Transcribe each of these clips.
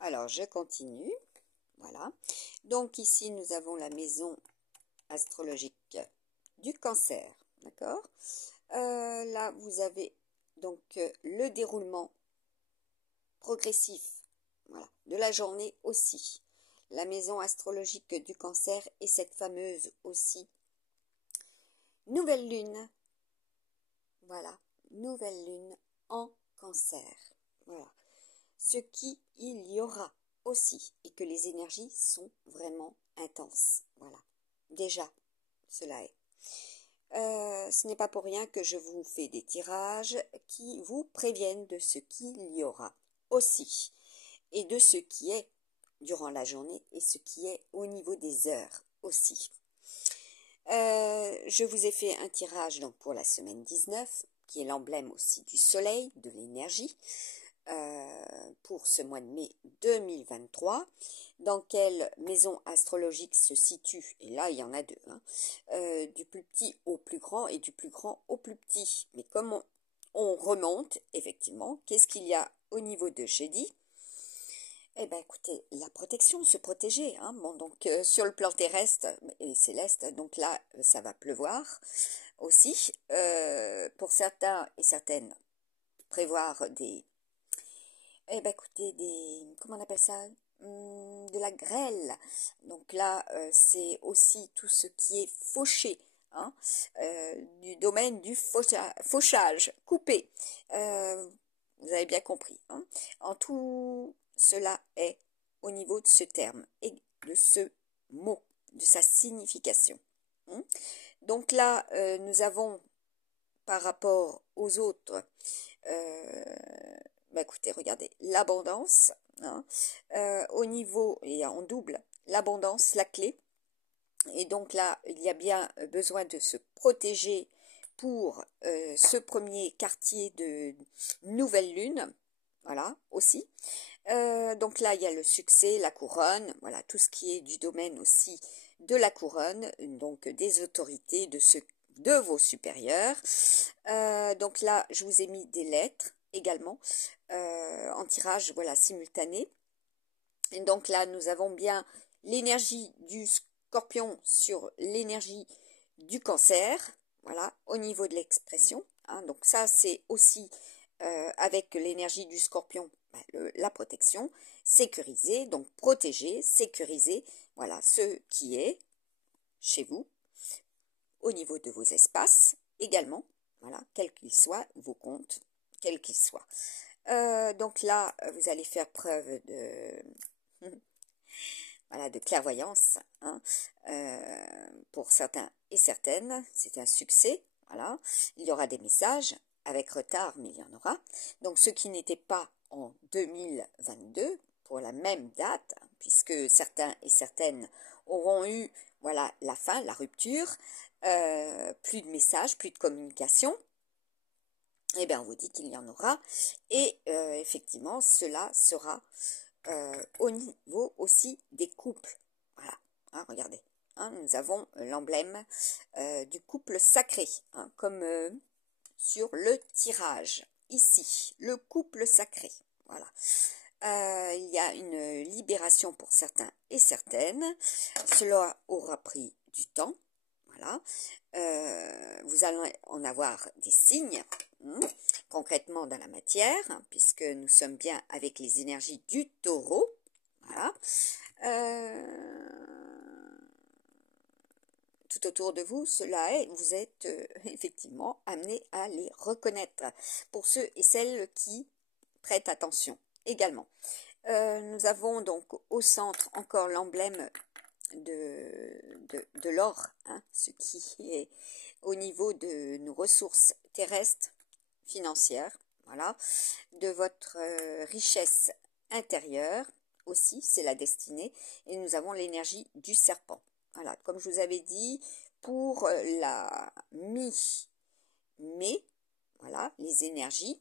Alors, je continue. Voilà. Donc, ici, nous avons la maison astrologique du Cancer. D'accord? Là, vous avez donc le déroulement progressif, voilà, de la journée aussi. La maison astrologique du Cancer et cette fameuse aussi nouvelle lune. Voilà, nouvelle lune en Cancer. Voilà. Ce qui il y aura aussi et que les énergies sont vraiment intenses. Voilà. Déjà, cela est. Ce n'est pas pour rien que je vous fais des tirages qui vous préviennent de ce qu'il y aura aussi et de ce qui est durant la journée et ce qui est au niveau des heures aussi. Je vous ai fait un tirage donc pour la semaine 19 qui est l'emblème aussi du soleil, de l'énergie, pour ce mois de mai 2023. Dans quelle maison astrologique se situe, et là il y en a deux, hein, du plus petit au plus grand et du plus grand au plus petit. Mais comme on remonte, effectivement, qu'est-ce qu'il y a au niveau de jeudi? Eh bien, écoutez, la protection, se protéger. Hein. Bon, donc, sur le plan terrestre et céleste, donc là, ça va pleuvoir aussi. Pour certains et certaines, prévoir des... Eh bien, écoutez, des... Comment on appelle ça? De la grêle. Donc là, c'est aussi tout ce qui est fauché. Hein, du domaine du fauchage, coupé. Vous avez bien compris. Hein. En tout, cela est au niveau de ce terme et de ce mot, de sa signification. Hein. Donc là, nous avons par rapport aux autres, écoutez, regardez, l'abondance, hein, au niveau, et en double, l'abondance, la clé. Et donc là, il y a bien besoin de se protéger pour ce premier quartier de nouvelle lune. Voilà, aussi. Donc là, il y a le succès, la couronne, voilà, tout ce qui est du domaine aussi de la couronne, donc des autorités, de vos supérieurs. Donc là, je vous ai mis des lettres également en tirage, voilà, simultané. Et donc là, nous avons bien l'énergie du Scorpion sur l'énergie du Cancer, voilà, au niveau de l'expression. Hein, donc ça, c'est aussi avec l'énergie du Scorpion, la protection, sécuriser, donc protéger, sécuriser, voilà, ce qui est chez vous, au niveau de vos espaces également, voilà, quels qu'ils soient, vos comptes, quels qu'ils soient. Donc là, vous allez faire preuve de... Voilà, de clairvoyance, hein, pour certains et certaines, c'est un succès, voilà. Il y aura des messages, avec retard, mais il y en aura. Donc, ceux qui n'étaient pas en 2022, pour la même date, puisque certains et certaines auront eu, voilà, la fin, la rupture, plus de messages, plus de communication, eh bien, on vous dit qu'il y en aura, et effectivement, cela sera au niveau aussi des couples. Voilà, hein, regardez, hein, nous avons l'emblème du couple sacré, hein, comme sur le tirage, ici, le couple sacré. Voilà. Il y a une libération pour certains et certaines. Cela aura pris du temps. Voilà. Vous allez en avoir des signes, hein, concrètement dans la matière, hein, puisque nous sommes bien avec les énergies du taureau. Voilà. Tout autour de vous, cela est, vous êtes effectivement amené à les reconnaître. Pour ceux et celles qui prêtent attention également. Nous avons donc au centre encore l'emblème de l'or, hein, ce qui est au niveau de nos ressources terrestres, financières, voilà, de votre richesse intérieure aussi, c'est la destinée, et nous avons l'énergie du serpent. Voilà, comme je vous avais dit, pour la mi-mai, voilà, les énergies,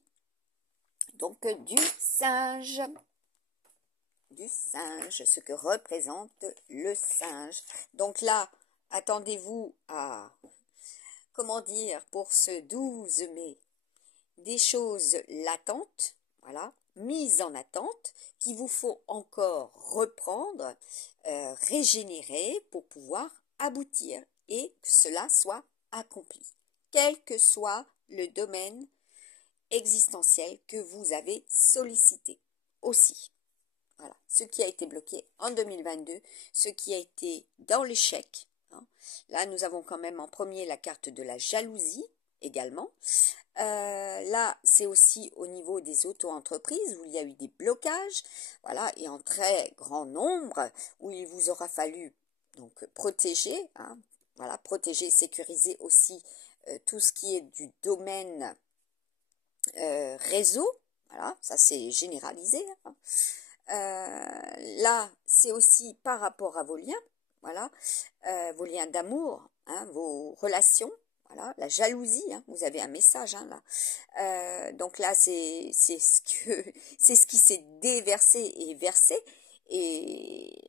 donc du singe, ce que représente le singe. Donc là, attendez-vous à, comment dire, pour ce 12 mai, des choses latentes, voilà, mises en attente, qu'il vous faut encore reprendre, régénérer pour pouvoir aboutir et que cela soit accompli, quel que soit le domaine existentiel que vous avez sollicité aussi. Voilà, ce qui a été bloqué en 2022, ce qui a été dans l'échec. Hein. Là, nous avons quand même en premier la carte de la jalousie également. Là, c'est aussi au niveau des auto-entreprises où il y a eu des blocages, voilà, et en très grand nombre, où il vous aura fallu donc protéger, hein, voilà, protéger, sécuriser aussi tout ce qui est du domaine réseau, voilà, ça c'est généralisé. Hein. Là, c'est aussi par rapport à vos liens, voilà, vos liens d'amour, hein, vos relations, voilà, la jalousie, hein, vous avez un message hein, là. Donc là, c'est ce qui s'est déversé et versé et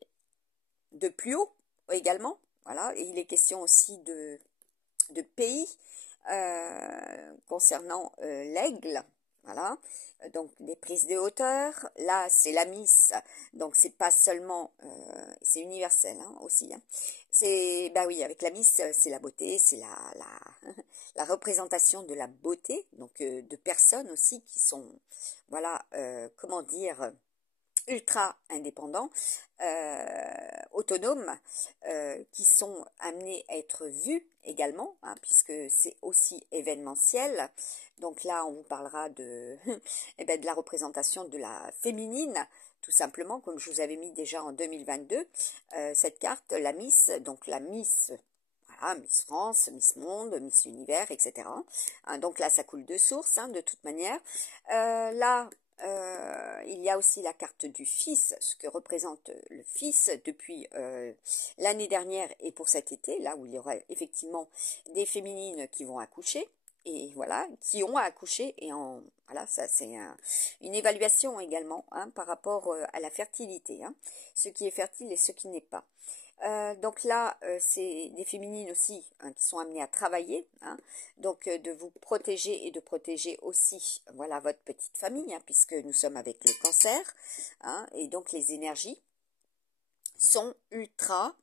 de plus haut également, voilà. Et il est question aussi de pays concernant l'aigle. Voilà, donc des prises de hauteur. Là, c'est la Miss, donc c'est pas seulement, c'est universel hein, aussi. Hein. C'est, bah oui, avec la Miss, c'est la beauté, c'est la représentation de la beauté, donc de personnes aussi qui sont, voilà, comment dire, ultra indépendants, autonomes, qui sont amenés à être vus également, hein, puisque c'est aussi événementiel. Donc là, on vous parlera de, eh ben, de la représentation de la féminine, tout simplement, comme je vous avais mis déjà en 2022, cette carte, la Miss, donc la Miss, voilà, Miss France, Miss Monde, Miss Univers, etc. Hein, donc là, ça coule de source, hein, de toute manière. Là, il y a aussi la carte du fils, ce que représente le fils depuis l'année dernière et pour cet été, là où il y aura effectivement des féminines qui vont accoucher, et voilà, qui ont accouché, et voilà, ça c'est une évaluation également hein, par rapport à la fertilité, hein, ce qui est fertile et ce qui n'est pas. Donc là, c'est des féminines aussi hein, qui sont amenées à travailler, hein, donc de vous protéger et de protéger aussi, voilà, votre petite famille, hein, puisque nous sommes avec le cancer, hein, et donc les énergies sont ultra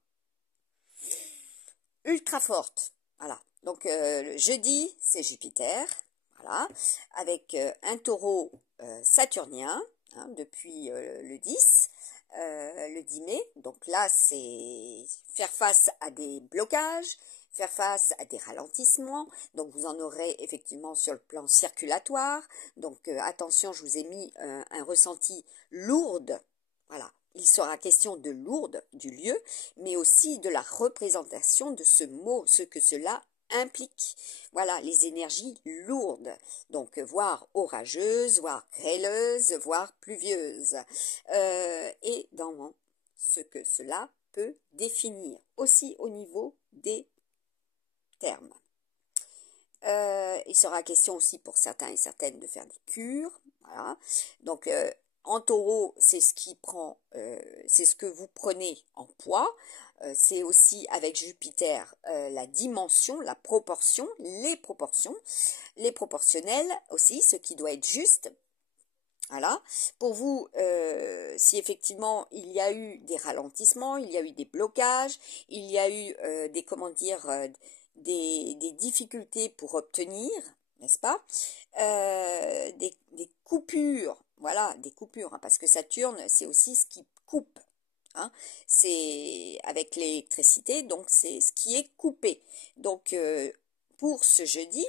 fortes, voilà. Donc le jeudi, c'est Jupiter, voilà, avec un taureau saturnien, hein, depuis le 10, le 10 mai. Donc là, c'est faire face à des blocages, faire face à des ralentissements. Donc vous en aurez effectivement sur le plan circulatoire. Donc attention, je vous ai mis un ressenti lourde. Voilà. Il sera question de Lourdes, du lieu, mais aussi de la représentation de ce mot, ce que cela implique. Voilà, les énergies lourdes, donc voire orageuses, voire grêleuses, voire pluvieuses. Et dans ce que cela peut définir, aussi au niveau des termes. Il sera question aussi pour certains et certaines de faire des cures. Voilà. Donc, en taureau, c'est ce qui prend, c'est ce que vous prenez en poids. C'est aussi avec Jupiter la dimension, la proportion, les proportionnels aussi, ce qui doit être juste. Voilà. Pour vous, si effectivement il y a eu des ralentissements, il y a eu des blocages, il y a eu des, comment dire, des difficultés pour obtenir, n'est-ce pas, des coupures, voilà, des coupures, hein, parce que Saturne, c'est aussi ce qui coupe. Hein, c'est avec l'électricité, donc c'est ce qui est coupé. Donc, pour ce jeudi,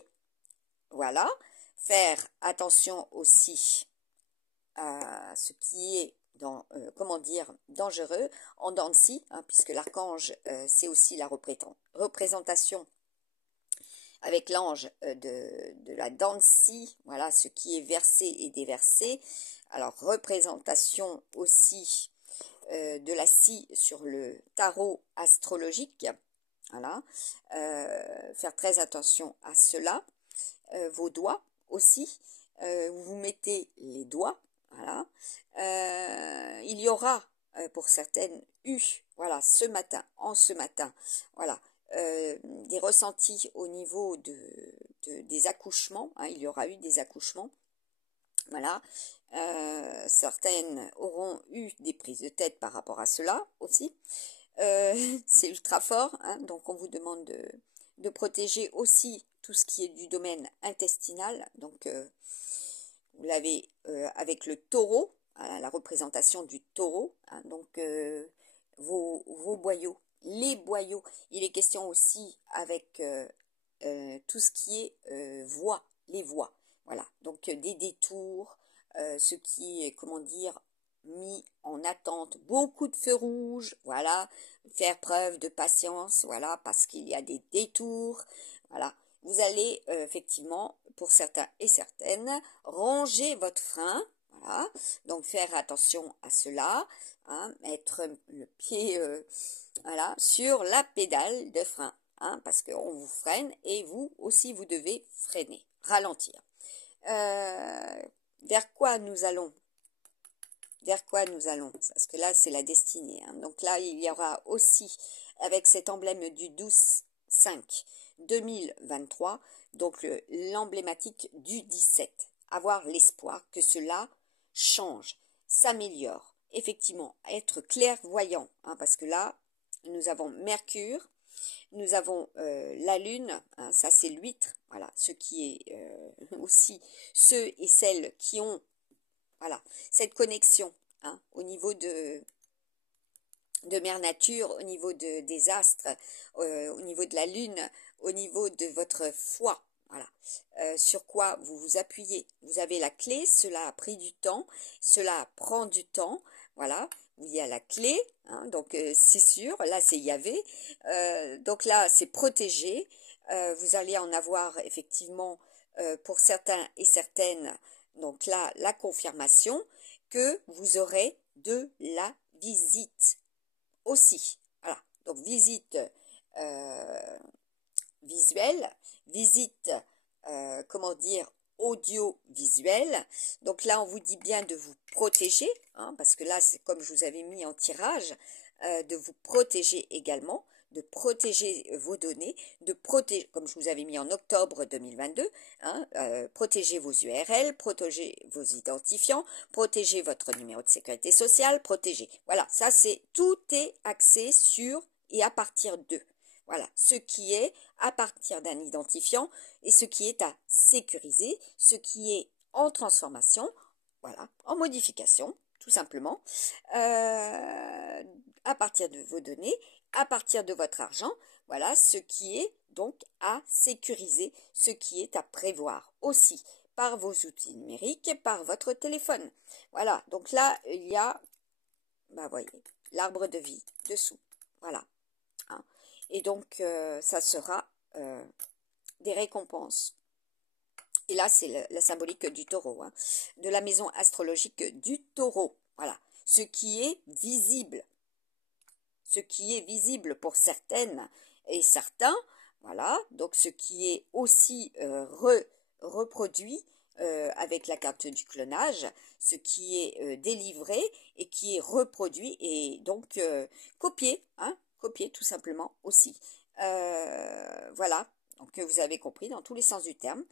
voilà, faire attention aussi à ce qui est comment dire, dangereux en dents de scie, hein, puisque l'archange, c'est aussi la représentation avec l'ange de la dent de scie, voilà, ce qui est versé et déversé. Alors, représentation aussi de la scie sur le tarot astrologique, voilà, faire très attention à cela. Vos doigts aussi, vous mettez les doigts, voilà. Il y aura pour certaines eu, voilà, ce matin, voilà, des ressentis au niveau des accouchements, hein, il y aura eu des accouchements, Voilà. Certaines auront eu des prises de tête par rapport à cela aussi. C'est ultra fort, hein, donc on vous demande de protéger aussi tout ce qui est du domaine intestinal. Donc vous l'avez avec le taureau, hein, la représentation du taureau, hein, donc vos boyaux, les boyaux. Il est question aussi avec tout ce qui est voies, les voies. Voilà, donc des détours, ce qui est, comment dire, mis en attente, beaucoup de feux rouges, voilà, faire preuve de patience, voilà, parce qu'il y a des détours, voilà. Vous allez effectivement, pour certains et certaines, ranger votre frein, voilà, donc faire attention à cela, hein, mettre le pied, voilà, sur la pédale de frein, hein, parce qu'on vous freine et vous aussi vous devez freiner, ralentir. Vers quoi nous allons? Vers quoi nous allons? Parce que là, c'est la destinée, hein. Donc là, il y aura aussi, avec cet emblème du 12/5/2023, donc l'emblématique du 17. Avoir l'espoir que cela change, s'améliore. Effectivement, être clairvoyant, hein, parce que là, nous avons Mercure, nous avons la Lune, hein, ça c'est l'huître, voilà, ce qui est aussi ceux et celles qui ont, voilà, cette connexion, hein, au niveau de Mère Nature, au niveau des astres, au niveau de la Lune, au niveau de votre foi. Voilà, sur quoi vous vous appuyez. Vous avez la clé, cela a pris du temps, cela prend du temps. Voilà, il y a la clé, hein, donc c'est sûr, là c'est Yahvé. Donc là c'est protégé. Vous allez en avoir effectivement pour certains et certaines, donc là la confirmation que vous aurez de la visite aussi. Voilà, donc visite visuelle, visite, comment dire, audiovisuelle. Donc là, on vous dit bien de vous protéger, hein, parce que là, c'est comme je vous avais mis en tirage, de vous protéger également, de protéger vos données, de protéger, comme je vous avais mis en octobre 2022, hein, protéger vos URL, protéger vos identifiants, protéger votre numéro de sécurité sociale, protéger. Voilà, ça c'est, tout est axé sur et à partir de. Voilà, ce qui est à partir d'un identifiant et ce qui est à sécuriser, ce qui est en transformation, voilà, en modification, tout simplement, à partir de vos données, à partir de votre argent, voilà, ce qui est donc à sécuriser, ce qui est à prévoir aussi par vos outils numériques, par votre téléphone. Voilà, donc là, il y a, bah voyez, l'arbre de vie dessous, voilà. Hein. Et donc, ça sera des récompenses. Et là, c'est la symbolique du taureau, hein, de la maison astrologique du taureau. Voilà, ce qui est visible. Ce qui est visible pour certaines et certains, voilà, donc ce qui est aussi reproduit avec la carte du clonage, ce qui est délivré et qui est reproduit et donc copié, hein, copié tout simplement aussi. Voilà, donc vous avez compris dans tous les sens du terme,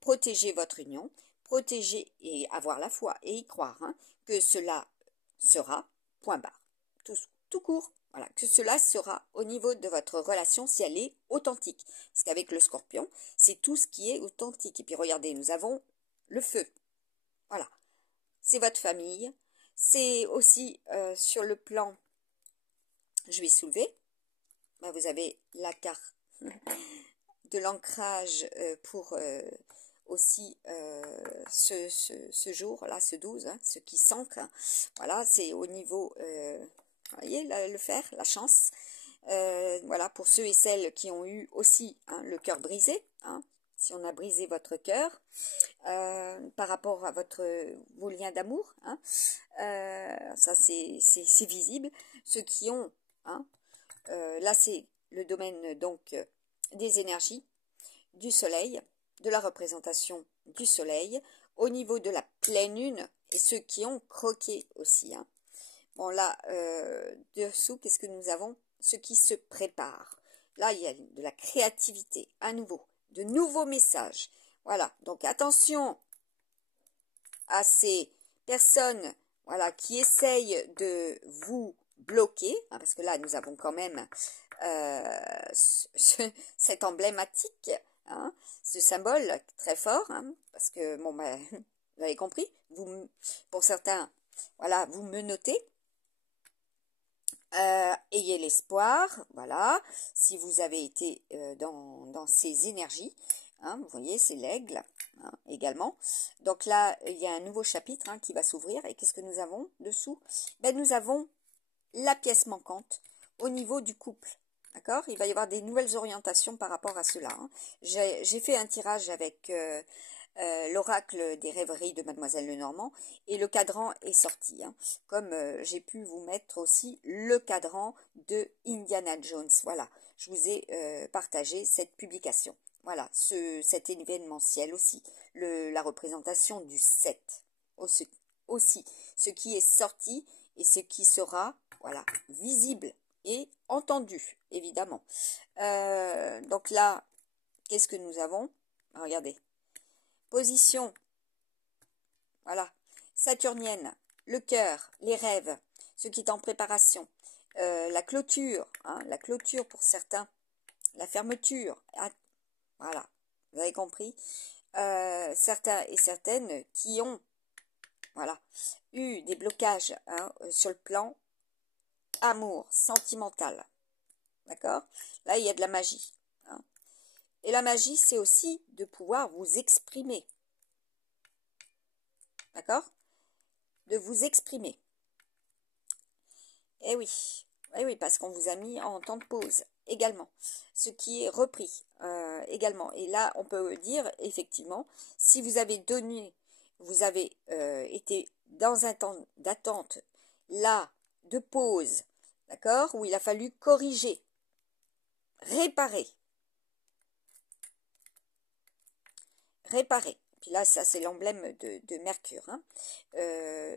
protéger votre union, protéger et avoir la foi et y croire, hein, que cela sera, point barre, tout court. Voilà, que cela sera au niveau de votre relation si elle est authentique. Parce qu'avec le scorpion, c'est tout ce qui est authentique. Et puis regardez, nous avons le feu. Voilà, c'est votre famille. C'est aussi sur le plan, je vais soulever, ben, vous avez la carte de l'ancrage pour aussi ce jour-là, ce 12, hein, ce qui s'ancre. Voilà, c'est au niveau... vous voyez, le fer, la chance. Voilà, pour ceux et celles qui ont eu aussi, hein, le cœur brisé, hein, si on a brisé votre cœur, par rapport à vos liens d'amour, hein, ça c'est visible. Ceux qui ont, hein, là c'est le domaine donc des énergies, du soleil, de la représentation du soleil, au niveau de la pleine lune, et ceux qui ont croqué aussi, hein. Bon, là, dessous, qu'est-ce que nous avons? Ce qui se prépare. Là, il y a de la créativité, à nouveau, de nouveaux messages. Voilà, donc attention à ces personnes, voilà, qui essayent de vous bloquer, hein, parce que là, nous avons quand même cet emblématique, hein, ce symbole très fort, hein, parce que, bon, ben, vous avez compris, vous, pour certains, voilà, vous menotez. Ayez l'espoir, voilà, si vous avez été dans ces énergies, hein, vous voyez, c'est l'aigle, hein, également. Donc là, il y a un nouveau chapitre, hein, qui va s'ouvrir, et qu'est-ce que nous avons dessous? Ben, nous avons la pièce manquante au niveau du couple, d'accord? Il va y avoir des nouvelles orientations par rapport à cela, hein. J'ai fait un tirage avec l'oracle des rêveries de Mademoiselle Lenormand, et le cadran est sorti, hein. Comme j'ai pu vous mettre aussi le cadran de Indiana Jones. Voilà, je vous ai partagé cette publication. Voilà, cet événementiel aussi, la représentation du 7 aussi, ce qui est sorti et ce qui sera, voilà, visible et entendu, évidemment. Donc là, qu'est-ce que nous avons? Regardez. Position, voilà, saturnienne, le cœur, les rêves, ce qui est en préparation, la clôture, hein, la clôture pour certains, la fermeture, ah, voilà, vous avez compris, certains et certaines qui ont, voilà, eu des blocages, hein, sur le plan amour, sentimental, d'accord? Là, il y a de la magie, hein. Et la magie, c'est aussi de pouvoir vous exprimer, d'accord? De vous exprimer. Eh oui, eh oui, parce qu'on vous a mis en temps de pause également, ce qui est repris également. Et là, on peut dire, effectivement, si vous avez donné, vous avez été dans un temps d'attente, là, de pause, d'accord, où il a fallu corriger, réparer. Puis là, ça, c'est l'emblème de Mercure, hein.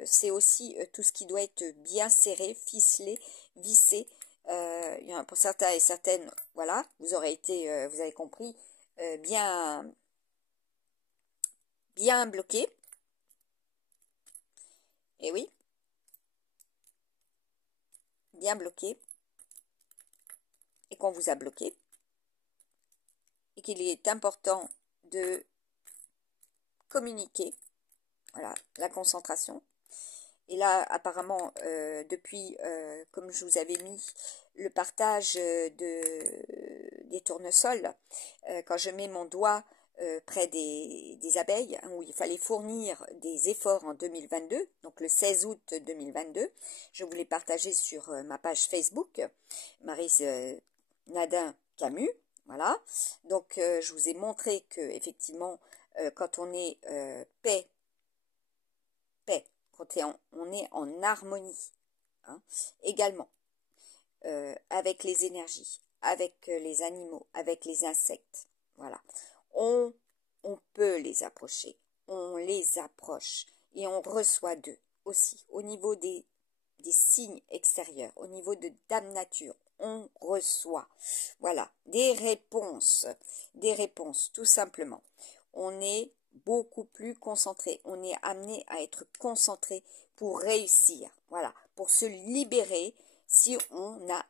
C'est aussi tout ce qui doit être bien serré, ficelé, vissé. Il y en a pour certains et certaines, voilà, vous aurez été, vous avez compris, bien bloqué. Et oui, bien bloqué. Et qu'on vous a bloqué. Et qu'il est important de communiquer. Voilà, la concentration. Et là, apparemment, depuis, comme je vous avais mis le partage des tournesols, quand je mets mon doigt près des abeilles, hein, où il fallait fournir des efforts en 2022, donc le 16 août 2022, je vous l'ai partagé sur ma page Facebook, Maryse Nadin Camus, voilà. Donc, je vous ai montré que, effectivement, quand on est paix, quand on est en harmonie, hein, également, avec les énergies, avec les animaux, avec les insectes, voilà, on peut les approcher, on les approche et on reçoit d'eux aussi, au niveau des signes extérieurs, au niveau de Dame Nature, on reçoit, voilà, des réponses, tout simplement. On est beaucoup plus concentré. On est amené à être concentré pour réussir. Voilà, pour se libérer si on a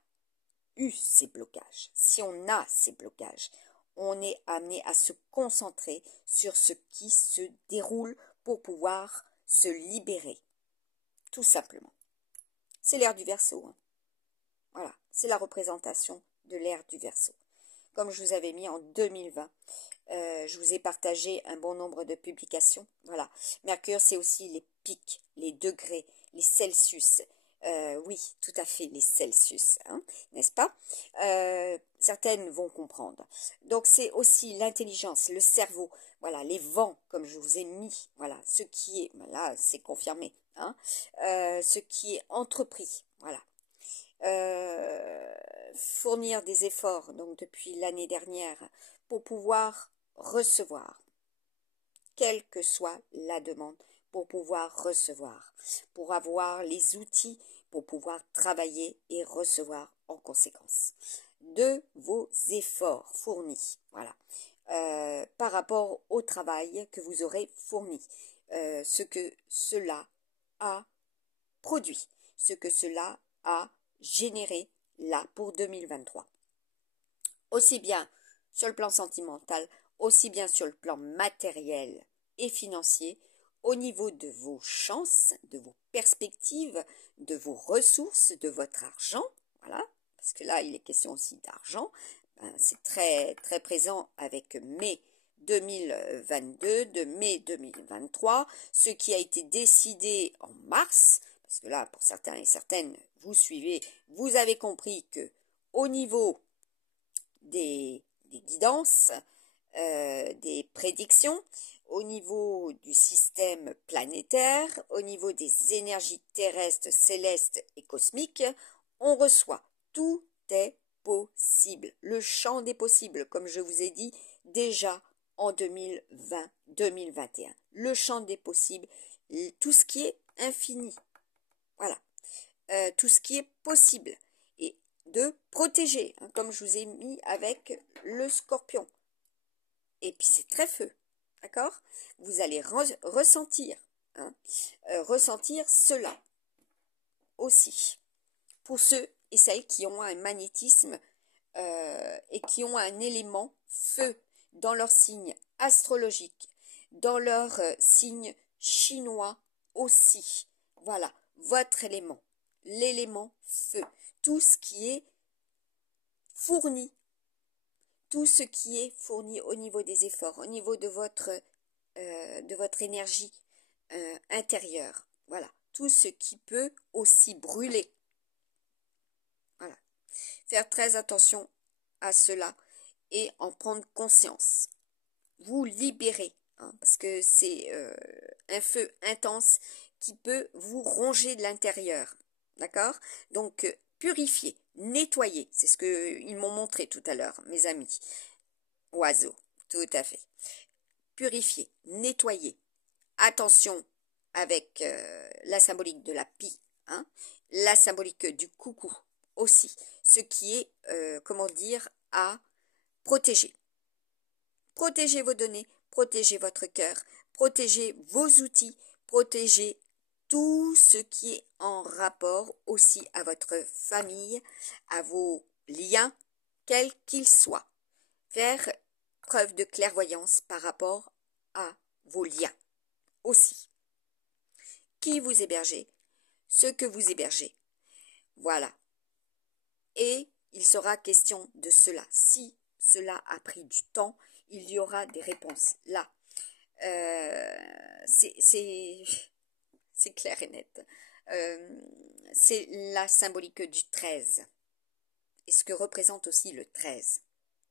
eu ces blocages. Si on a ces blocages, on est amené à se concentrer sur ce qui se déroule pour pouvoir se libérer. Tout simplement. C'est l'ère du Verseau, hein. Voilà, c'est la représentation de l'ère du Verseau. Comme je vous avais mis en 2020. Je vous ai partagé un bon nombre de publications. Voilà. Mercure, c'est aussi les pics, les degrés, les Celsius. Oui, tout à fait, les Celsius, hein, n'est-ce pas? Certaines vont comprendre. Donc, c'est aussi l'intelligence, le cerveau, voilà, les vents, comme je vous ai mis, voilà, ce qui est, là, c'est confirmé, hein, ce qui est entrepris, voilà. Fournir des efforts, donc depuis l'année dernière, pour pouvoir recevoir, quelle que soit la demande, pour pouvoir recevoir, pour avoir les outils pour pouvoir travailler et recevoir en conséquence de vos efforts fournis, voilà, par rapport au travail que vous aurez fourni. ce que cela a produit, ce que cela a généré là pour 2023. Aussi bien sur le plan sentimental, aussi bien sur le plan matériel et financier, au niveau de vos chances, de vos perspectives, de vos ressources, de votre argent, voilà, parce que là il est question aussi d'argent, c'est très très présent avec mai 2022, de mai 2023, ce qui a été décidé en mars, parce que là pour certains et certaines vous suivez, vous avez compris que au niveau des guidances, des prédictions, au niveau du système planétaire, au niveau des énergies terrestres, célestes et cosmiques, on reçoit. Tout est possible. Le champ des possibles, comme je vous ai dit déjà en 2020-2021. Le champ des possibles, tout ce qui est infini. Voilà. Tout ce qui est possible. Et de protéger, hein, comme je vous ai mis avec le scorpion. Et puis c'est très feu, d'accord? Vous allez ressentir, hein, ressentir cela aussi. Pour ceux et celles qui ont un magnétisme et qui ont un élément feu dans leur signe astrologique, dans leur signe chinois aussi. Voilà, votre élément, l'élément feu, tout ce qui est fourni, tout ce qui est fourni au niveau des efforts, au niveau de votre énergie intérieure. Voilà, tout ce qui peut aussi brûler. Voilà, faire très attention à cela et en prendre conscience. Vous libérer, hein, parce que c'est un feu intense qui peut vous ronger de l'intérieur. D'accord? Donc, purifier, nettoyer, c'est ce qu'ils m'ont montré tout à l'heure, mes amis. Oiseaux, tout à fait. Purifier, nettoyer. Attention avec la symbolique de la pie, hein, la symbolique du coucou aussi, ce qui est, comment dire, à protéger. Protégez vos données, protégez votre cœur, protégez vos outils, protégez tout ce qui est en rapport aussi à votre famille, à vos liens, quels qu'ils soient. Faire preuve de clairvoyance par rapport à vos liens aussi. Qui vous hébergez, ce que vous hébergez. Voilà. Et il sera question de cela. Si cela a pris du temps, il y aura des réponses. Là, c'est clair et net. C'est la symbolique du 13. Et ce que représente aussi le 13.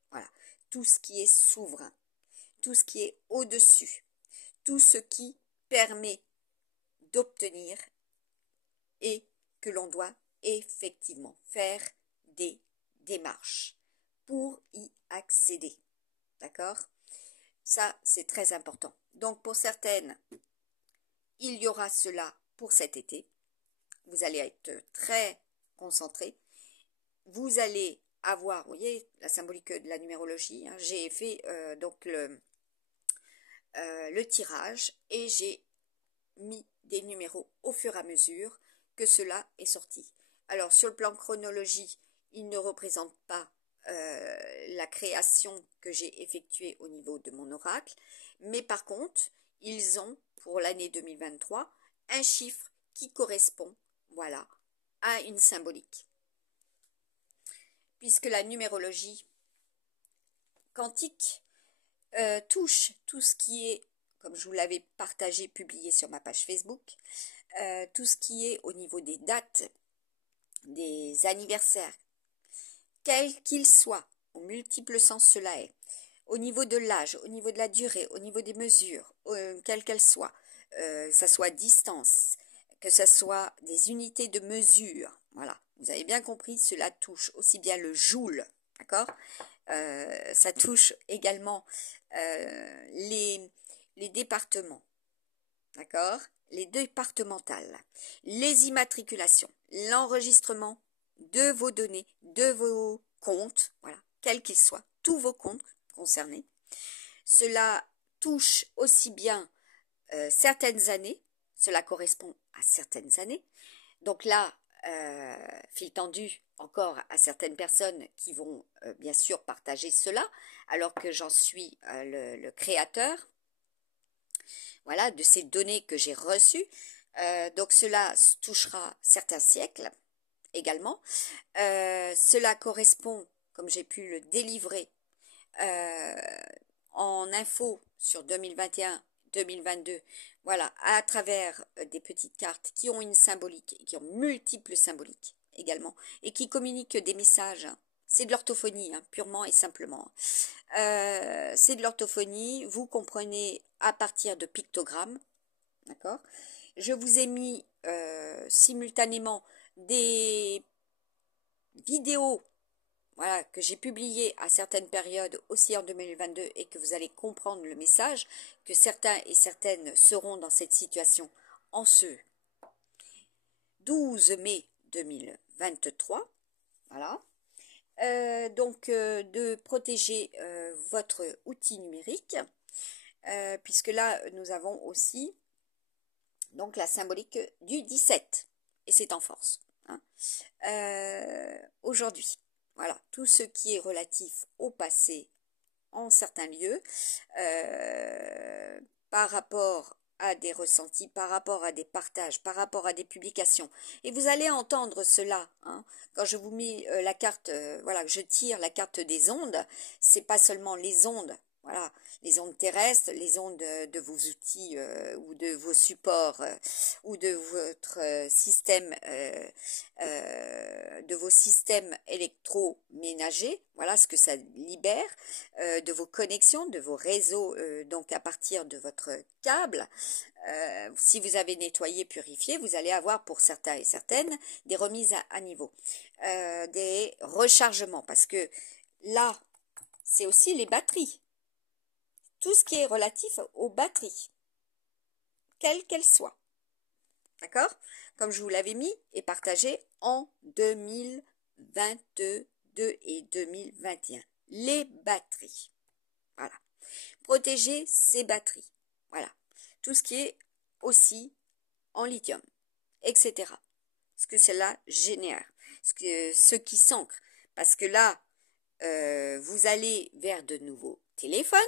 Voilà. Tout ce qui est souverain. Tout ce qui est au-dessus. Tout ce qui permet d'obtenir et que l'on doit effectivement faire des démarches pour y accéder. D'accord? Ça, c'est très important. Donc, pour certaines, il y aura cela pour cet été. Vous allez être très concentré. Vous allez avoir, vous voyez, la symbolique de la numérologie. Hein, j'ai fait donc le tirage et j'ai mis des numéros au fur et à mesure que cela est sorti. Alors, sur le plan chronologie, il ne représente pas la création que j'ai effectuée au niveau de mon oracle, mais par contre, ils ont, pour l'année 2023, un chiffre qui correspond, voilà, à une symbolique. Puisque la numérologie quantique touche tout ce qui est, comme je vous l'avais partagé, publié sur ma page Facebook, tout ce qui est au niveau des dates, des anniversaires, quels qu'ils soient, en multiples sens cela est, au niveau de l'âge, au niveau de la durée, au niveau des mesures, quelles qu'elles soient, ça soit distance, que ça soit des unités de mesure, voilà, vous avez bien compris, cela touche aussi bien le joule, d'accord, ça touche également les départements, d'accord, les départementales, les immatriculations, l'enregistrement de vos données, de vos comptes, voilà, quels qu'ils soient, tous vos comptes concernés. Cela touche aussi bien certaines années, cela correspond à certaines années. Donc là, fil tendu encore à certaines personnes qui vont bien sûr partager cela, alors que j'en suis le créateur, voilà, de ces données que j'ai reçues. Donc cela touchera certains siècles également. Cela correspond, comme j'ai pu le délivrer euh, en info sur 2021-2022, voilà, à travers des petites cartes qui ont une symbolique, qui ont multiples symboliques également, et qui communiquent des messages. C'est de l'orthophonie, hein, purement et simplement. C'est de l'orthophonie, vous comprenez à partir de pictogrammes, d'accord? Je vous ai mis simultanément des vidéos, voilà, que j'ai publiées à certaines périodes aussi en 2022 et que vous allez comprendre le message, que certains et certaines seront dans cette situation en ce 12 mai 2023. Voilà. Donc de protéger votre outil numérique, puisque là nous avons aussi donc la symbolique du 17 et c'est en force, hein. Aujourd'hui, voilà, tout ce qui est relatif au passé en certains lieux, par rapport à des ressentis, par rapport à des partages, par rapport à des publications. Et vous allez entendre cela, hein, quand je vous mets la carte, voilà, que je tire la carte des ondes, c'est pas seulement les ondes, voilà, les ondes terrestres, les ondes de vos outils ou de vos supports ou de votre système, de vos systèmes électroménagers, voilà ce que ça libère, de vos connexions, de vos réseaux, donc à partir de votre câble. Si vous avez nettoyé, purifié, vous allez avoir pour certains et certaines des remises à niveau, des rechargements, parce que là, c'est aussi les batteries. Tout ce qui est relatif aux batteries, quelles qu'elles soient. D'accord? Comme je vous l'avais mis et partagé en 2022 et 2021. Les batteries. Voilà. Protéger ces batteries. Voilà. Tout ce qui est aussi en lithium, etc. Ce que cela génère. Ce qui s'ancre. Parce que là, vous allez vers de nouveaux téléphones,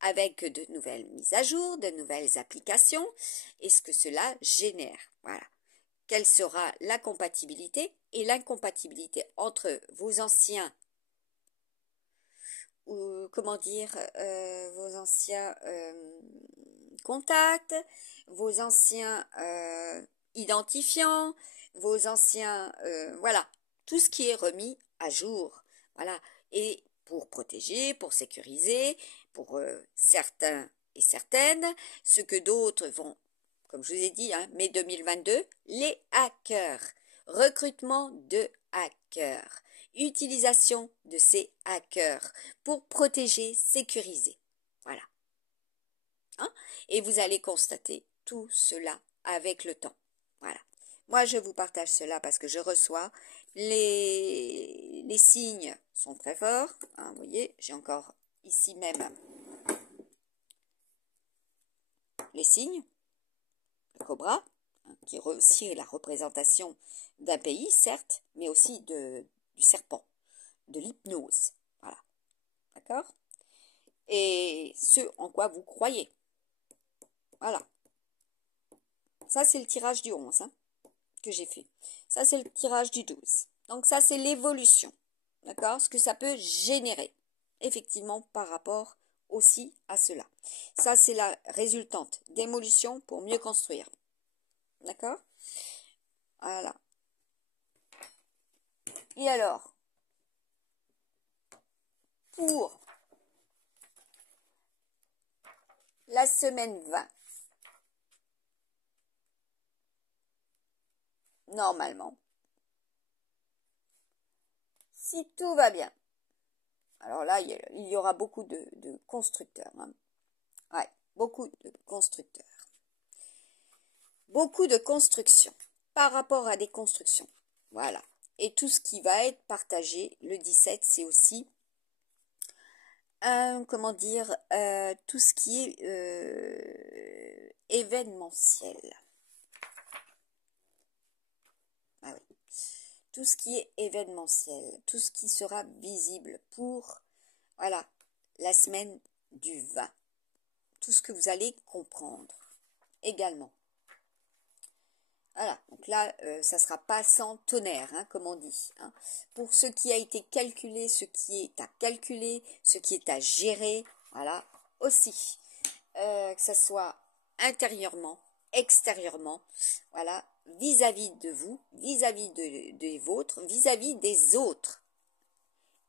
avec de nouvelles mises à jour, de nouvelles applications, et ce que cela génère. Voilà. Quelle sera la compatibilité et l'incompatibilité entre vos anciens, ou comment dire, vos anciens contacts, vos anciens identifiants, vos anciens, voilà, tout ce qui est remis à jour. Voilà. Et pour protéger, pour sécuriser, pour certains et certaines, ce que d'autres vont, comme je vous ai dit, hein, mai 2022, les hackers, recrutement de hackers, utilisation de ces hackers pour protéger, sécuriser. Voilà. Hein? Et vous allez constater tout cela avec le temps. Voilà. Moi, je vous partage cela parce que je reçois. Les signes sont très forts. Hein, vous voyez, j'ai encore ici même les signes. Le cobra, hein, qui est aussi la représentation d'un pays, certes, mais aussi du serpent, de l'hypnose. Voilà. D'accord? Et ce en quoi vous croyez. Voilà. Ça, c'est le tirage du 11 hein, que j'ai fait. Ça, c'est le tirage du 12. Donc, ça, c'est l'évolution. D'accord? Ce que ça peut générer. Effectivement, par rapport aussi à cela. Ça, c'est la résultante d'émolution pour mieux construire. D'accord? Voilà. Et alors, pour la semaine 20, normalement, si tout va bien, alors là, il y aura beaucoup de constructeurs. Hein. Ouais, beaucoup de constructeurs. Beaucoup de constructions par rapport à des constructions. Voilà. Et tout ce qui va être partagé le 17, c'est aussi comment dire, tout ce qui est événementiel. Ah oui. Tout ce qui est événementiel, tout ce qui sera visible pour, voilà, la semaine du 20. Tout ce que vous allez comprendre également. Voilà, donc là, ça ne sera pas sans tonnerre, hein, comme on dit. Hein. Pour ce qui a été calculé, ce qui est à calculer, ce qui est à gérer, voilà, aussi. Que ce soit intérieurement, extérieurement, voilà, vis-à-vis de vous, vis-à-vis des vôtres, vis-à-vis des autres.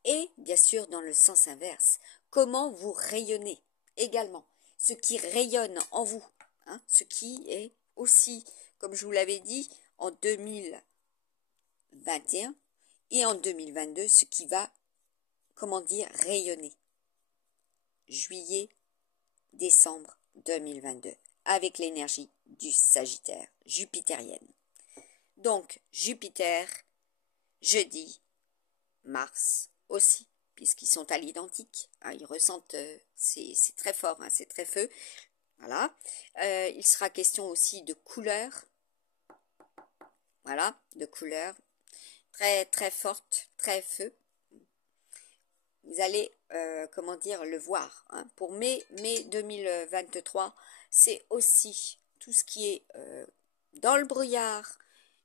Et, bien sûr, dans le sens inverse, comment vous rayonnez également. Ce qui rayonne en vous, hein, ce qui est aussi, comme je vous l'avais dit, en 2021 et en 2022, ce qui va, comment dire, rayonner. Juillet, décembre 2022, avec l'énergie du Sagittaire, jupitérienne. Donc, Jupiter, jeudi, Mars aussi, puisqu'ils sont à l'identique. Hein, ils ressentent, c'est très fort, hein, c'est très feu. Voilà. Il sera question aussi de couleurs. Voilà, de couleurs très très fortes, très feu. Vous allez, comment dire, le voir. Hein. Pour mai 2023, c'est aussi tout ce qui est dans le brouillard,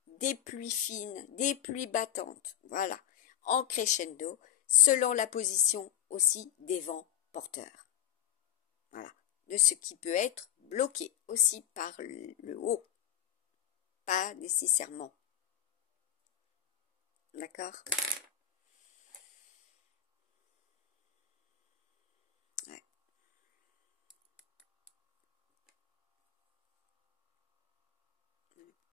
des pluies fines, des pluies battantes. Voilà, en crescendo, selon la position aussi des vents porteurs. Voilà, de ce qui peut être bloqué aussi par le haut. Pas nécessairement. D'accord ?